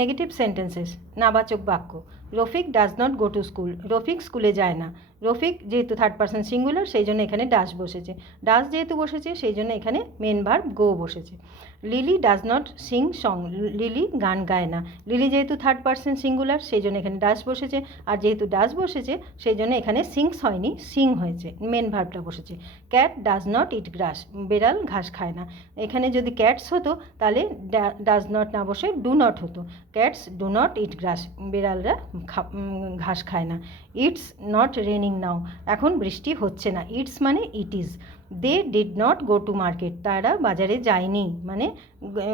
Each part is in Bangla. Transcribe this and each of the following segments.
নেগেটিভ সেন্টেন্সেস নাবাচক বাক্য। Rafiq does not go to school Rafiq স্কুলে যায় না। রফিক যেহেতু থার্ড পার্সন সিঙ্গুলার সেই জন্য এখানে ডাস বসেছে। ডাস যেহেতু বসেছে, সেই জন্য এখানে মেন ভার্ব গো বসেছে। Lily does not sing song Lily গান গায় না। লিলি যেহেতু থার্ড পার্সন সিঙ্গুলার সেই জন্য এখানে ডাস বসেছে। আর যেহেতু ডাস বসেছে, সেই জন্য এখানে সিংস হয়নি সিং হয়েছে। মেন ভার্বটা বসেছে। Cat does not eat grass বেড়াল ঘাস খায় না। এখানে যদি ক্যাটস হতো, তাহলে ডাজ নট না বসে ডু নট হতো। Cats do not eat grass বেড়ালরা ঘাস খায় না। ইটস নট রেনিং নাও এখন বৃষ্টি হচ্ছে না। ইটস মানে it is they did not go to market তারা বাজারে যায়নি। মানে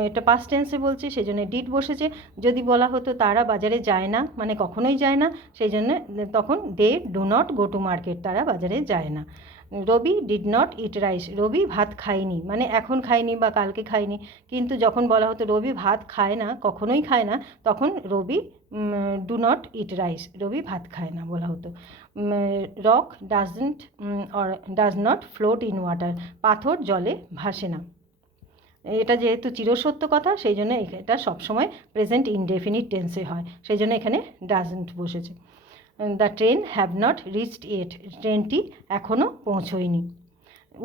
এটা পাস্ট টেন্সে বলছে সেই জন্য ডিড বসেছে। যদি বলা হতো তারা বাজারে যায় না মানে কখনোই যায় না সেই জন্য তখন they do not go to market তারা বাজারে যায় না। Rabi did not eat rice Rabi ভাত খায়নি মানে এখন খায়নি বা কালকে খায়নি। কিন্তু যখন বলা হতো রবি ভাত খায় না, কখনোই খায় না, তখন Rabi do not eat rice Rabi ভাত খায় না বলা হতো। Rock doesn't or does not float in water পাথর জলে ভাসে না। এটা যেহেতু চিরসত্য কথা, সেই জন্য এটা সবসময় প্রেজেন্ট ইনডেফিনিট টেন্সে হয়। সেই জন্য এখানে ডাজন্ট বসেছে। The train have not reached yet ট্রেনটি এখনও পৌঁছয়নি।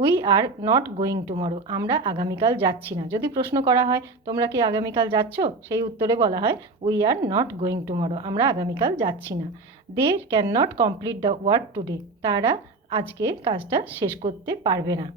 We are not going tomorrow আমরা আগামীকাল যাচ্ছি না। যদি প্রশ্ন করা হয়, তোমরা কি আগামীকাল যাচ্ছ? সেই উত্তরে বলা হয় we are not going tomorrow আমরা আগামীকাল যাচ্ছি না। They can not complete the work today তারা আজকে কাজটা শেষ করতে পারবে না।